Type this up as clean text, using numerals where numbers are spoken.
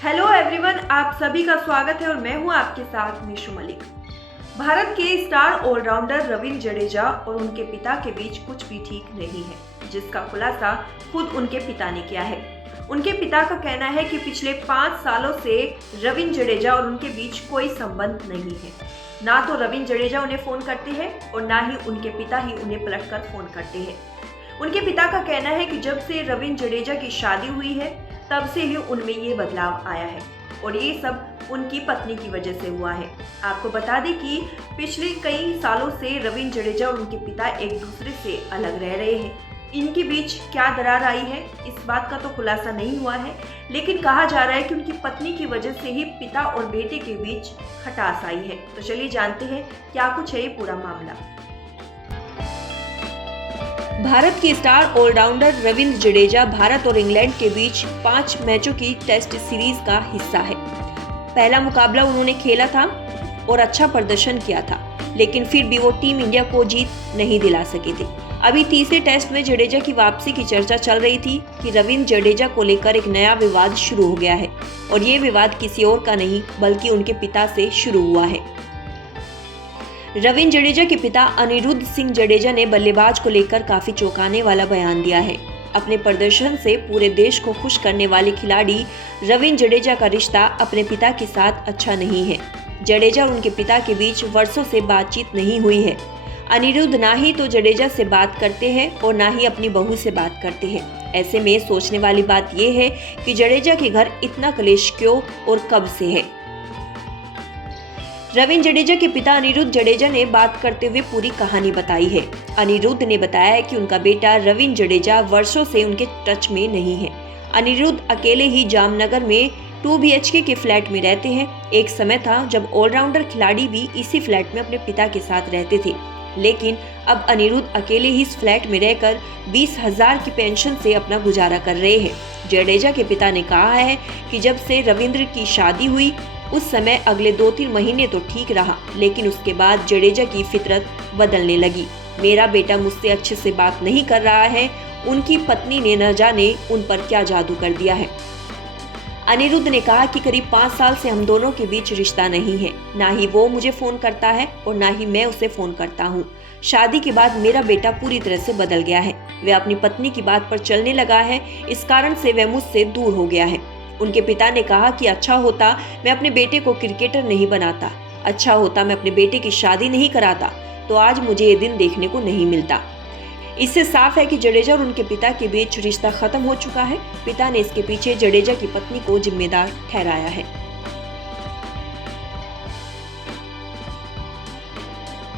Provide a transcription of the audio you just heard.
Hello everyone, आप सभी का स्वागत है और मैं हूं आपके साथ निशु मलिक। भारत के स्टार ऑलराउंडर रवींद्र जडेजा और उनके पिता के बीच कुछ भी ठीक नहीं है, जिसका खुलासा खुद उनके पिता ने किया है। उनके पिता का कहना है कि पिछले 5 सालों से रवींद्र जडेजा और उनके बीच कोई संबंध नहीं है। ना तो रवींद्र जडेजा उन्हें फोन करते हैं और ना ही उनके पिता ही उन्हें पलटकर फोन करते हैं। उनके पिता का कहना है कि जब से रवींद्र जडेजा की शादी हुई है तब से ही उनमें ये बदलाव आया है और ये सब उनकी पत्नी की वजह से हुआ है। आपको बता दें कि पिछले कई सालों से रवींद्र जडेजा और उनके पिता एक दूसरे से अलग रह रहे हैं। इनके बीच क्या दरार आई है, इस बात का तो खुलासा नहीं हुआ है, लेकिन कहा जा रहा है कि उनकी पत्नी की वजह से ही पिता और बेटे के बीच खटास आई है। तो चलिए जानते हैं क्या कुछ है ये पूरा मामला। भारत के स्टार ऑलराउंडर रवींद्र जडेजा भारत और इंग्लैंड के बीच 5 मैचों की टेस्ट सीरीज का हिस्सा है। पहला मुकाबला उन्होंने खेला था और अच्छा प्रदर्शन किया था, लेकिन फिर भी वो टीम इंडिया को जीत नहीं दिला सके थे। अभी तीसरे टेस्ट में जडेजा की वापसी की चर्चा चल रही थी कि रवींद्र जडेजा को लेकर एक नया विवाद शुरू हो गया है और ये विवाद किसी और का नहीं बल्कि उनके पिता से शुरू हुआ है। रवींद्र जडेजा के पिता अनिरुद्ध सिंह जडेजा ने बल्लेबाज को लेकर काफी चौंकाने वाला बयान दिया है। अपने प्रदर्शन से पूरे देश को खुश करने वाले खिलाड़ी रवींद्र जडेजा का रिश्ता अपने पिता के साथ अच्छा नहीं है। जडेजा और उनके पिता के बीच वर्षों से बातचीत नहीं हुई है। अनिरुद्ध ना ही तो जडेजा से बात करते हैं और ना ही अपनी बहू से बात करते हैं। ऐसे में सोचने वाली बात यह है कि जडेजा के घर इतना कलेश क्यों और कब से है। रवींद्र जडेजा के पिता अनिरुद्ध जडेजा ने बात करते हुए पूरी कहानी बताई है। अनिरुद्ध ने बताया है कि उनका बेटा रवींद्र जडेजा वर्षों से उनके टच में नहीं है। अनिरुद्ध अकेले ही जामनगर में 2 BHK के फ्लैट में रहते हैं। एक समय था जब ऑलराउंडर खिलाड़ी भी इसी फ्लैट में अपने पिता के साथ रहते थे, लेकिन अब अनिरुद्ध अकेले ही इस फ्लैट में रहकर 20,000 की पेंशन से अपना गुजारा कर रहे हैं। जडेजा के पिता ने कहा है कि जब से रवींद्र की शादी हुई उस समय अगले 2-3 महीने तो ठीक रहा, लेकिन उसके बाद जडेजा की फितरत बदलने लगी। मेरा बेटा मुझसे अच्छे से बात नहीं कर रहा है, उनकी पत्नी ने न जाने उन पर क्या जादू कर दिया है। अनिरुद्ध ने कहा कि करीब 5 साल से हम दोनों के बीच रिश्ता नहीं है। ना ही वो मुझे फोन करता है और ना ही मैं उसे फोन करता हूँ। शादी के बाद मेरा बेटा पूरी तरह से बदल गया है। वह अपनी पत्नी की बात पर चलने लगा है, इस कारण से वह मुझसे दूर हो गया है। उनके पिता ने कहा कि अच्छा होता मैं अपने बेटे को क्रिकेटर नहीं बनाता, अच्छा होता मैं अपने बेटे की शादी नहीं कराता, तो आज मुझे ये दिन देखने को नहीं मिलता। इससे साफ है कि जडेजा और उनके पिता के बीच रिश्ता खत्म हो चुका है। पिता ने इसके पीछे जडेजा की पत्नी को जिम्मेदार ठहराया है।